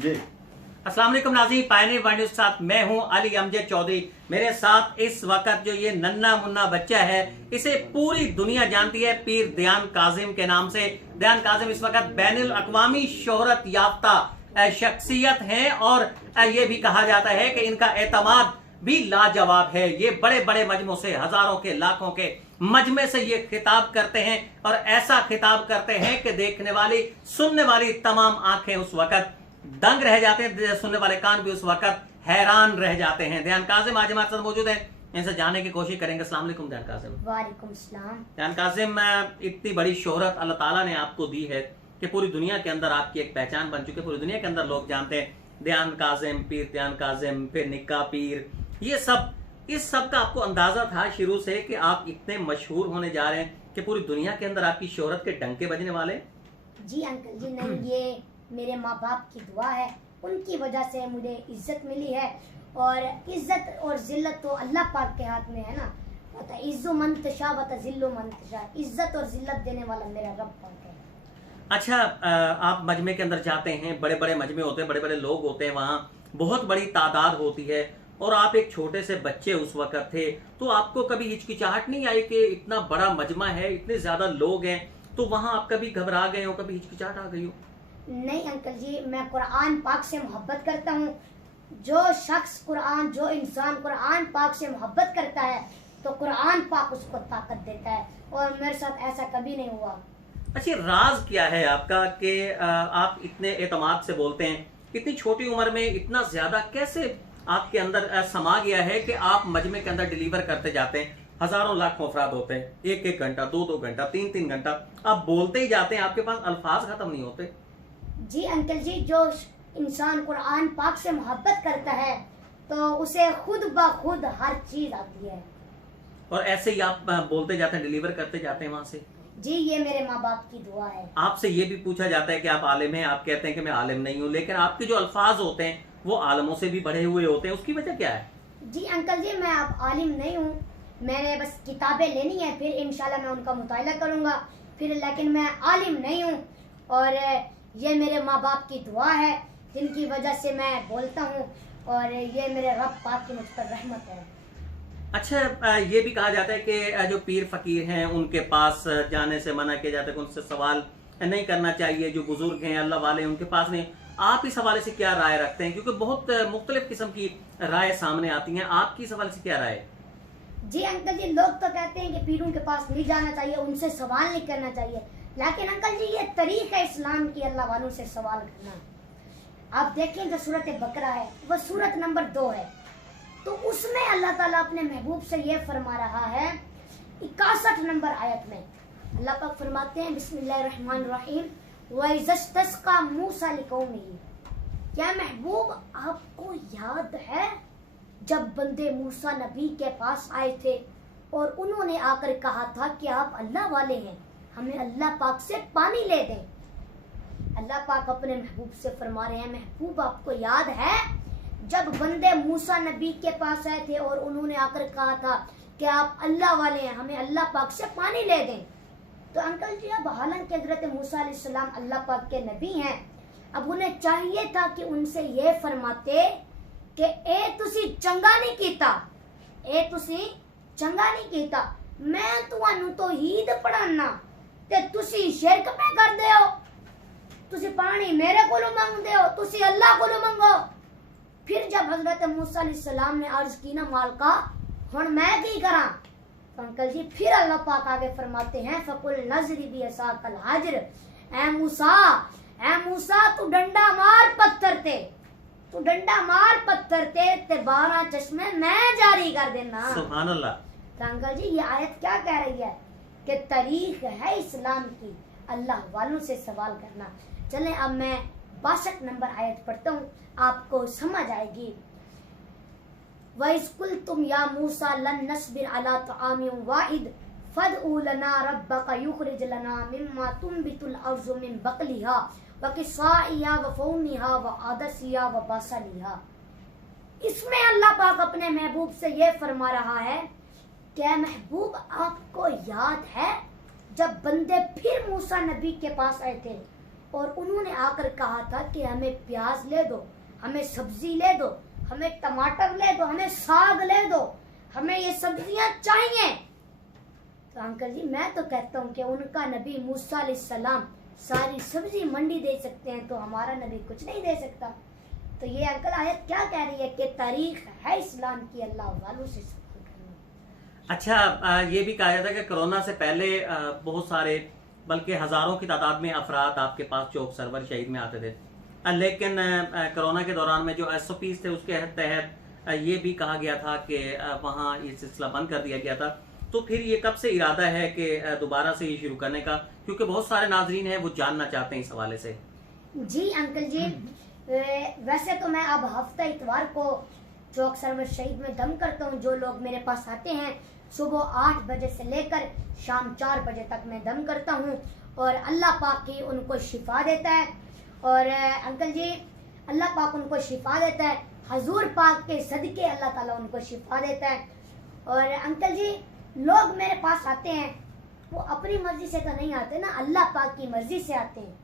जी। अस्सलाम वालेकुम नाज़रीन, पायनियर वर्ल्ड न्यूज़ के साथ मैं हूं अली अमजद चौधरी। मेरे साथ इस वक्त जो ये नन्ना मुन्ना बच्चा है, इसे पूरी दुनिया जानती है पीर दयान काजिम के नाम से। दयान काजिम इस वक्त बैनुल अक़वामी शोहरत याफ्ता शख्सियत हैं और ये भी कहा जाता है कि इनका एतमाद भी लाजवाब है। ये बड़े बड़े मजमों से, हजारों के लाखों के मजमे से ये खिताब करते हैं और ऐसा खिताब करते हैं कि देखने वाली, सुनने वाली तमाम आंखें उस वक्त दंग रह जाते हैं, सुनने वाले कान भी उस वक्त हैरान रह जाते हैं। दयान काजिम आज हमारे साथ मौजूद है, इनसे जानने की कोशिश करेंगे। अस्सलाम वालेकुम दयान काजिम। वालेकुम सलाम। दयान काजिम, इतनी बड़ी शोहरत अल्लाह ताला ने आपको दी है कि पूरी दुनिया के अंदर आपकी एक पहचान बन चुकी है। पूरी दुनिया के अंदर लोग जानते हैं दयान काजिम, पीर दयान काजिम, फिर निक्का पीर, ये सब, इस सब का आपको अंदाजा था शुरू से कि आप इतने मशहूर होने जा रहे हैं कि पूरी दुनिया के अंदर आपकी शोहरत के डंके बजने वाले? जी अंकल जी, नहीं, ये मेरे माँ बाप की दुआ है, उनकी वजह से मुझे इज्जत मिली है। और इज्जत और जिल्लत तो अल्लाह पाक के हाथ में है ना। पता इज्जो मन तशा व तजिल्लो मन तशा, इज्जत और जिल्लत देने वाला मेरा रब पाक है। अच्छा, आप मजमे के अंदर जाते हैं, बड़े बड़े मजमे होते हैं, बड़े बड़े लोग होते हैं, वहाँ बहुत बड़ी तादाद होती है और आप एक छोटे से बच्चे उस वक्त थे, तो आपको कभी हिचकिचाहट नहीं आई कि इतना बड़ा मजमा है, इतने ज्यादा लोग हैं, तो वहाँ आप कभी घबरा गए हो, कभी हिचकिचाहट आ गई हो? नहीं अंकल जी, मैं कुरान पाक से मोहब्बत करता हूँ। जो शख्स कुरान, जो इंसान कुरान पाक से मोहब्बत करता है तो कुरान पाक उसको ताकत देता है, और मेरे साथ ऐसा कभी नहीं हुआ। अच्छा, राज क्या है आपका कि आप इतने एतमाद से बोलते हैं? इतनी छोटी उम्र में इतना ज्यादा कैसे आपके अंदर समा गया है कि आप मजमे के अंदर डिलीवर करते जाते हैं? हजारों लाखों अफराद होते हैं, एक एक घंटा, दो दो घंटा, तीन तीन घंटा आप बोलते ही जाते हैं, आपके पास अल्फाज खत्म नहीं होते। जी अंकल जी, जो इंसान कुरान पाक से मोहब्बत करता है तो उसे खुद ब खुद हर चीज आती है। और ऐसे ही आप बोलते जाते हैं, डिलीवर करते जाते हैं वहां से। जी, ये मेरे माँ बाप की दुआ है। आपसे ये भी पूछा जाता है कि आप आलिम हैं, आप कहते हैं कि मैं आलिम नहीं हूँ, लेकिन आपके जो अल्फाज होते हैं वो आलमों से भी बढ़े हुए होते हैं, उसकी वजह क्या है? जी अंकल जी, मैं आप आलिम नहीं हूँ, मैंने बस किताबें लेनी है, फिर इंशाल्लाह मैं उनका मुताला करूँगा, फिर लेकिन मैं आलिम नहीं हूँ। और ये मेरे माँ बाप की दुआ है जिनकी वजह से मैं बोलता हूँ, और ये मेरे रब पाक की मुझ पर रहमत है। अच्छा, ये भी कहा जाता है कि जो पीर फकीर हैं उनके पास जाने से मना किया जाता है कि उनसे सवाल नहीं करना चाहिए, जो बुजुर्ग हैं अल्लाह वाले उनके पास नहीं। आप इस हवाले से क्या राय रखते हैं? क्योंकि बहुत मुख्तलिफ किस्म की राय सामने आती हैं, आपकी इस हवाले से क्या राय है? जी अंकल जी, लोग तो कहते हैं कि पीरों के पास नहीं जाना चाहिए, उनसे सवाल नहीं करना चाहिए, लेकिन अंकल जी ये तरीका है इस्लाम की अल्लाह वालों से सवाल करना। आप देखें जो सूरत बकरा है वह सूरत नंबर 2 है, तो उसमें अल्लाह ताला अपने महबूब से ये फरमा रहा है 61 नंबर आयत में। अल्लाह पाक फरमाते हैं बिस्मिल्लाहिर्रहमानिर्रहीम वइज़स्तस्क़ा मूसा लिक़ौमिही। क्या महबूब आपको याद है जब बंदे मूसा नबी के पास आए थे और उन्होंने आकर कहा था कि आप अल्लाह वाले हैं, हमें अल्लाह पाक से पानी ले दें। अल्लाह पाक अपने महबूब से फरमा रहे हैं, महबूब आपको याद है जब बंदे मूसा नबी के पास आए थे और उन्होंने आकर कहा था कि आप अल्लाह वाले हैं, हमें अल्लाह पाक से पानी ले दें। तो अंकल जी, अब हालांकि हज़रत मूसा अलैहिस्सलाम अल्लाह पाक के नबी हैं, अब उन्हें चाहिए था कि उनसे ये फरमाते कि ए तुसी चंगा नहीं कीता, ए तुसी चंगा नहीं कीता, मैं तुहानू तौहीद पढ़ाना ते तुसी शिरक पे करदे हो, तुसी पानी मेरे कोलों मंगदे हो, तुसी अल्लाह कोलों मंगो। फिर जब हजरत मूसा अलैहिस्सलाम ने अर्ज की ना मालका हुण मैं की करा, तो अंकल जी फिर अल्लाह पाक आगे फरमाते हैं फकुल नजरी भी असाकल हाजर, ए मूसा तू डंडा मार पत्थर ते, तू डंडा मार पत्थर ते 12 चश्मे मैं जारी कर देना। सुभान अल्लाह। तो अंकल जी ये आयत क्या कह रही है कि तारीख है इस्लाम की अल्लाह वालों से सवाल करना। चलें अब मैं 62 नंबर आयत पढ़ता हूँ, आपको समझ आएगी। वइज़ कुल्तुम या मूसा लन नस्बिर अला तआमिन वाहिद फदउ लना रब्बका युखरिज लना मिम्मा तुंबितुल अर्ज़ु मिन बक़लिहा व किस्साइहा व फौमिहा व आदसिहा व बसलिहा। इसमें अल्लाह पाक अपने महबूब से ये फरमा रहा है, क्या महबूब आपको याद है जब बंदे फिर मूसा नबी के पास आए थे और उन्होंने आकर कहा था कि हमें प्याज ले दो, हमें सब्जी ले दो, हमें टमाटर ले दो, हमें साग ले दो, हमें ये सब्जियां चाहिए। तो अंकल जी मैं तो कहता हूँ कि उनका नबी मूसा अलैहिस्सलाम सारी सब्जी मंडी दे सकते हैं, तो हमारा नबी कुछ नहीं दे सकता। तो ये अंकल आयत क्या कह रही है कि तारीख है इस्लाम की अल्लाह वालों से सवाल करना। अच्छा, ये भी कहा जाता है कि कोरोना से पहले बहुत सारे बल्कि हज़ारों की तादाद में अफराद आपके पास चौक सरवर शहीद में आते थे, लेकिन कोरोना के दौरान में जो SOPs थे उसके तहत ये भी कहा गया था कि वहाँ ये सिलसिला बंद कर दिया गया था। तो फिर ये कब से इरादा है कि दोबारा से ये शुरू करने का, क्योंकि बहुत सारे नाजरीन हैं वो जानना चाहते हैं इस हवाले से। जी अंकल जी, वैसे तो मैं अब हफ्ता इतवार को चौक सरवर शहीद में दम करता हूँ। जो लोग मेरे पास आते हैं सुबह 8 बजे से लेकर शाम 4 बजे तक मैं दम करता हूँ और अल्लाह पाक ही उनको शिफा देता है। और अंकल जी अल्लाह पाक उनको शिफा देता है, हजूर पाक के सदके अल्लाह ताला उनको शिफा देता है। और अंकल जी लोग मेरे पास आते हैं वो अपनी मर्जी से तो नहीं आते ना, अल्लाह पाक की मर्जी से आते हैं।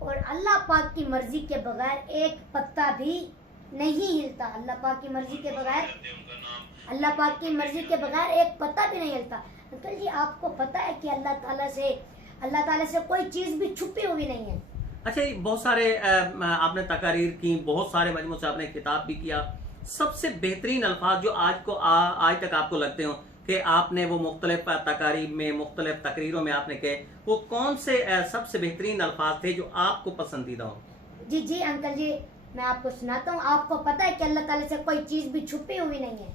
और अल्लाह पाक की मर्जी के बगैर एक पत्ता भी नहीं हिलता। अल्लाह पाक की मर्जी के बगैर, अल्लाह पाक की मर्जी के बगैर एक पत्ता भी नहीं हिलता। अंकल जी आपको पता है कि अल्लाह ताला से कोई चीज भी छुपी हुई नहीं है। अच्छा, ये बहुत सारे आपने तकारीर की, बहुत सारे मजमू से आपने किताब भी किया। सबसे बेहतरीन अल्फाज जो आज तक आपको लगते हो कि आपने वो मुख्तलिफ तकारीब में, मुख्तलिफ तकरीरों में आपने कहे, वो कौन से सबसे बेहतरीन अल्फाज थे जो आपको पसंदीदा हो? जी जी अंकल जी मैं आपको सुनाता हूँ। आपको पता है कि अल्लाह ताला से कोई चीज भी छुपी हुई नहीं है,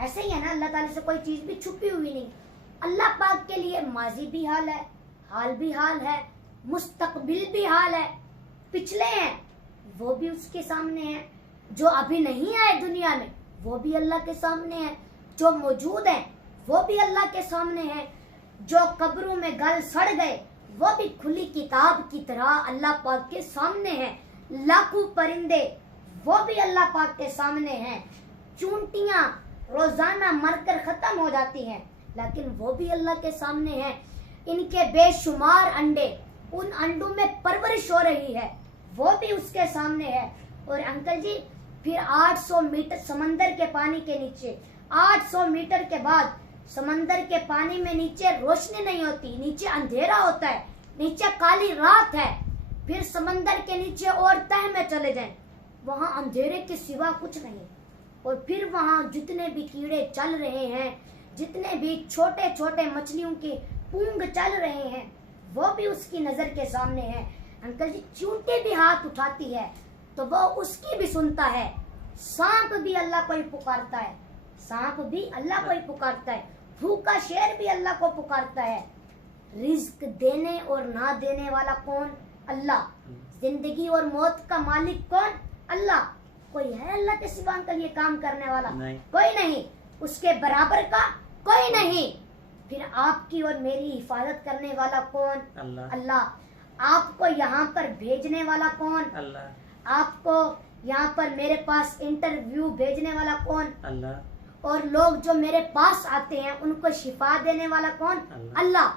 ऐसे ही है ना, अल्लाह ताला से कोई चीज भी छुपी हुई नहीं। अल्लाह पाक के लिए माजी भी हाल है, हाल भी हाल है, मुस्तकबिल भी हाल है, पिछले हैं वो भी उसके सामने है, जो अभी नहीं आए दुनिया में वो भी अल्लाह के सामने है, जो मौजूद है वो भी अल्लाह के सामने है, जो कब्रों में गल सड़ गए वो भी खुली किताब की तरह अल्लाह पाक के सामने है, लाखों परिंदे वो भी अल्लाह पाक के सामने हैं, चूंटियां रोजाना मरकर खत्म हो जाती हैं लेकिन वो भी अल्लाह के सामने हैं, इनके बेशुमार अंडे, उन अंडों में परवरिश हो रही है वो भी उसके सामने है। और अंकल जी फिर 800 मीटर समंदर के पानी के नीचे, 800 मीटर के बाद समंदर के पानी में नीचे रोशनी नहीं होती, नीचे अंधेरा होता है, नीचे काली रात है। फिर समंदर के नीचे और तह में चले जाएं, वहां अंधेरे के सिवा कुछ नहीं। और फिर वहां जितने भी कीड़े चल रहे हैं, जितने भी छोटे छोटे मछलियों के पूंग चल रहे हैं वो भी उसकी नजर के सामने है। अंकल जी चूंटे भी हाथ उठाती है तो वो उसकी भी सुनता है, सांप भी अल्लाह को ही पुकारता है, सांप भी अल्लाह को ही पुकारता है, भूखा शेर भी अल्लाह को पुकारता है। रिज्क देने और ना देने वाला कौन? अल्लाह। जिंदगी और मौत का मालिक कौन? अल्लाह। कोई है अल्लाह के सिवा अंकल ये काम करने वाला? नहीं। कोई नहीं, उसके बराबर का कोई नहीं। फिर आपकी और मेरी हिफाजत करने वाला कौन? अल्लाह। अल्लाह। आपको यहाँ पर भेजने वाला कौन? अल्लाह। आपको यहाँ पर मेरे पास इंटरव्यू भेजने वाला कौन? अल्लाह। और लोग जो मेरे पास आते हैं उनको शिफा देने वाला कौन? अल्लाह।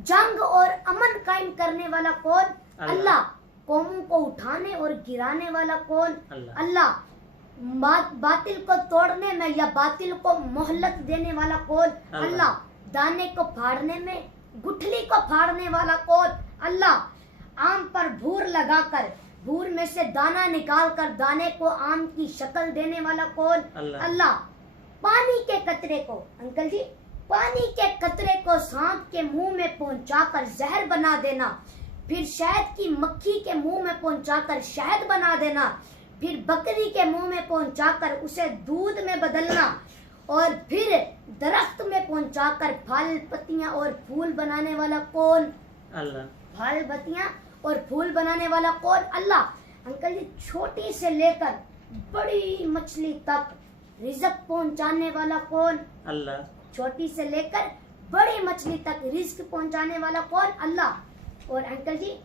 जंग और अमन कायम करने वाला कौन? अल्लाह। कौमों को उठाने और गिराने वाला कौन? अल्लाह। बातिल को तोड़ने में या बातिल को मोहलत देने वाला कौन? अल्लाह। दाने को फाड़ने में, गुठली को फाड़ने वाला कौन? अल्लाह। आम पर भूर लगाकर भूर में से दाना निकालकर दाने को आम की शक्ल देने वाला कौन? अल्लाह। पानी के कतरे को, अंकल जी पानी के कतरे को सांप के मुंह में पहुंचाकर जहर बना देना, फिर शहद की मक्खी के मुंह में पहुंचाकर शहद बना देना, फिर बकरी के मुंह में पहुंचाकर उसे दूध में बदलना, और फिर दरख्त में पहुंचाकर फल पत्तियां और फूल बनाने वाला कौन? अल्लाह। फल पत्तियां और फूल बनाने वाला कौन? अल्लाह। अंकल जी छोटी से लेकर बड़ी मछली तक रिज़्क पहुंचाने वाला कौन? अल्लाह। छोटी से लेकर बड़ी मछली तक रिज़्क पहुंचाने वाला कौन? अल्लाह। और अंकल जी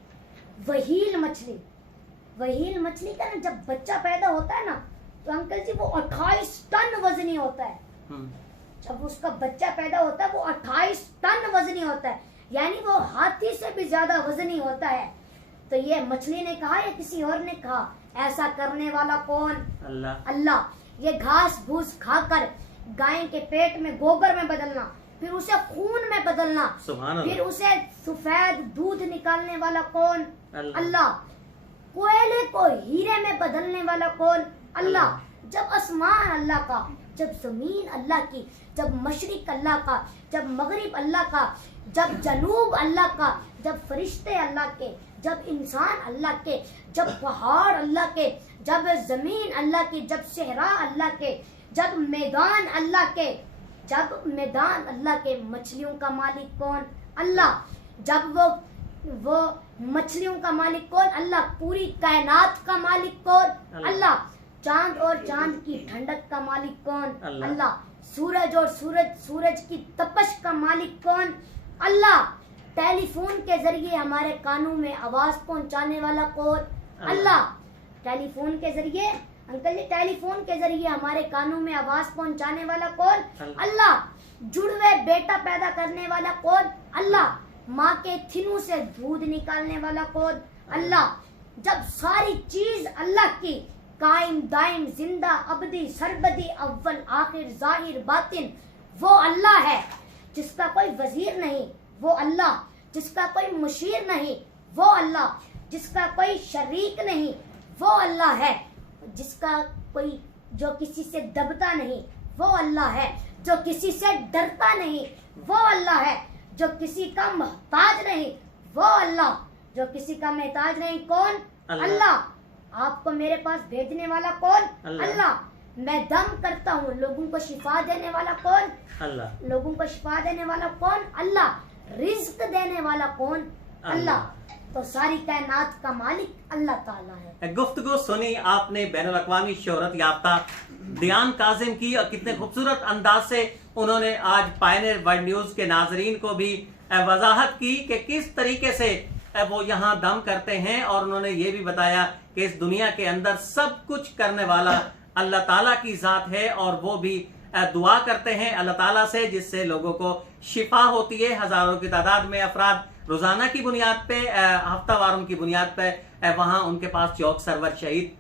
वहील मछली का ना जब बच्चा पैदा होता है ना तो अंकल जी वो 28 टन वजनी होता है। जब उसका बच्चा पैदा होता है वो 28 टन वजनी होता है, यानी वो हाथी से भी ज्यादा वजनी होता है। तो ये मछली ने कहा या किसी और ने कहा? ऐसा करने वाला कौन? अल्लाह। अल्लाह। ये घास भूस खाकर गाय के पेट में गोबर में बदलना, फिर उसे खून में बदलना, सुभान फिर अल्लाह। उसे सफेद दूध निकालने वाला कौन? अल्लाह। अल्लाह। कोयले को हीरे में बदलने वाला कौन? अल्लाह। जब आसमान अल्लाह का, जब जमीन अल्लाह की, जब मशरिक अल्लाह का, जब मगरिब अल्लाह का, जब जनूब अल्लाह का, जब फरिश्ते अल्लाह के, जब इंसान अल्लाह के, जब पहाड़ अल्लाह के, जब जमीन अल्लाह की, जब सहरा अल्लाह के, जब मैदान अल्लाह के, जब मैदान अल्लाह के, मछलियों का मालिक कौन? अल्लाह। जब वो मछलियों का मालिक कौन? अल्लाह। पूरी कायनात का मालिक कौन? अल्लाह। चांद और चांद की ठंडक का मालिक कौन? अल्लाह। सूरज और सूरज की तपश का मालिक कौन? अल्लाह। टेलीफोन के जरिए हमारे कानों में आवाज पहुंचाने वाला कौन? अल्लाह। टेलीफोन के जरिए, अंकल जी, टेलीफोन के जरिए हमारे कानों में आवाज पहुंचाने वाला कौन? अल्लाह। जुड़वे बेटा पैदा करने वाला कौन? अल्लाह। माँ के थिनों से दूध निकालने वाला कौन? अल्लाह। जब सारी चीज अल्लाह की, कायम दायम जिंदा अबदी सरबदी अव्वल आखिर जाहिर बातिन, वो अल्लाह है। जिसका कोई वजीर नहीं वो अल्लाह, जिसका कोई मुशीर नहीं वो अल्लाह, जिसका कोई शरीक नहीं वो अल्लाह है, जिसका कोई, जो किसी से दबता नहीं वो अल्लाह है, जो किसी से डरता नहीं वो अल्लाह है, जो किसी का मोहताज नहीं वो अल्लाह, जो किसी का मोहताज नहीं कौन? अल्लाह। आपको मेरे पास भेजने वाला कौन? अल्लाह। मैं दम करता हूँ, लोगों को शिफा देने वाला कौन? अल्लाह। लोगों को शिफा देने वाला कौन? अल्लाह। रिज्क देने वाला कौन? अल्लाह। तो सारी कायनात का मालिक अल्लाह ताला है। गुफ्तगू सुनी आपने बैनुल अक़वामी शोहरत याफ्ता दयान काजिम की, और कितने खूबसूरत अंदाज से उन्होंने आज पायनियर वर्ल्ड न्यूज के नाजरीन को भी वजाहत की कि किस तरीके से वो यहाँ दम करते हैं, और उन्होंने ये भी बताया कि इस दुनिया के अंदर सब कुछ करने वाला अल्लाह ताला की जात है, और वो भी दुआ करते हैं अल्लाह ताला से, जिससे लोगों को शिफा होती है। हजारों की तादाद में अफराद रोजाना की बुनियाद पे, हफ्तावारों की बुनियाद पे वहाँ उनके पास चौक सरवर शहीद